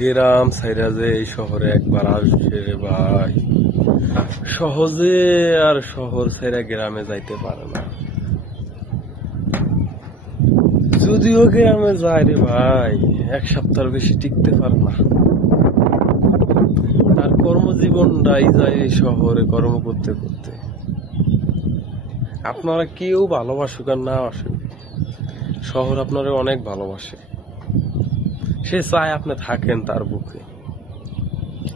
গ্রাম ছাইরা যে এই শহরে একবার আসবে রে ভাই, সহজে আর শহর ছাইরা গ্রামে যাইতে পারে না। যদিও গ্রামে যায় রে ভাই, এক সপ্তাহের বেশি টিকতে পারে না। তার কর্মজীবনটাই যায় এই শহরে কর্ম করতে করতে। আপনারা কেউ ভালোবাসুক আর না আসুক, শহর আপনারা অনেক ভালোবাসে। সে চায় আপনি থাকেন তার বুকে,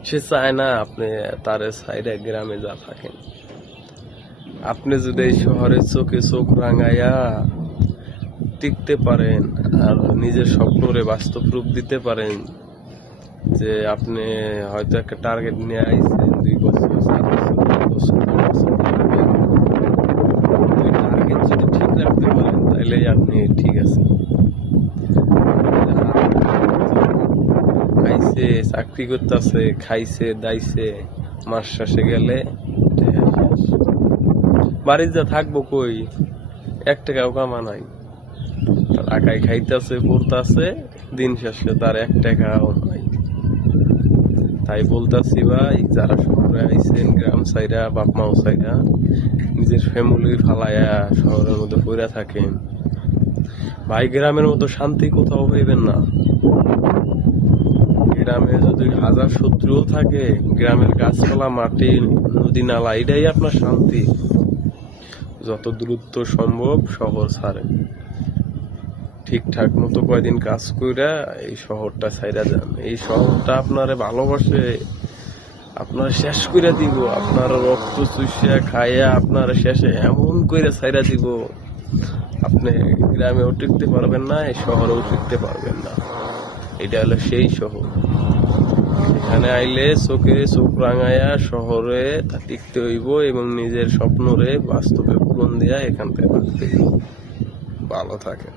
সে চায় না আপনি তার সাইডে গ্রামে যা থাকেন। আপনি যদি এই শহরের চোখে চোখ রাঙাইয়া টিকতে পারেন আর নিজের স্বপ্নরে বাস্তব রূপ দিতে পারেন, যে আপনি হয়তো একটা টার্গেট নিয়ে আইছেন 2 বছর 4 বছর 5 বছর 10 বছর থাকবেন, ওই টার্গেট যদি ঠিক রাখতে পারেন তাহলেই আপনি ঠিক আছে। খাইছে, চাকরি করতেছে, খাইছে দাইছে, মাস শেষে গেলে বাড়ির যা থাকবো কই, 1 টাকাও কামা নাই, টাকায় খাইতেছে পড়তেছে, দিন শেষে তার 1 টাকাও নাই। তাই বলতাছি ভাই, যারা শহরে আইছেন গ্রাম সাইরা, বাপ মাও সাইরা, নিজের ফ্যামিলি ফালাইয়া শহরের মধ্যে পড়ে থাকেন ভাই, গ্রামের মতো শান্তি কোথাও পাইবেন না। গ্রামে যদি 1000 শত্রুও থাকে, গ্রামের গাছপালা, মাটি, নদী, নালা, এটাই আপনার শান্তি। যত দ্রুত সম্ভব শহর ছাড়েন, ঠিকঠাক মতো কয়দিন কাজ কইরা এই শহরটা ছাইরা যান। এই শহরটা আপনারে ভালোবাসে, আপনার শেষ কইরা দিব, আপনার রক্ত চুষিয়া খাইয়া আপনার শেষে এমন কইরা ছাইরা দিব, আপনি গ্রামেও টিকতে পারবেন না, এই শহরেও টিকতে পারবেন না। এটা হলো সেই শহর। এখানে আইলে চোখে চোখ রাঙাইয়া শহরে টিকতে হইব এবং নিজের স্বপ্নরে বাস্তবে পূরণ দিয়া এখান থেকে ভালো থাকে।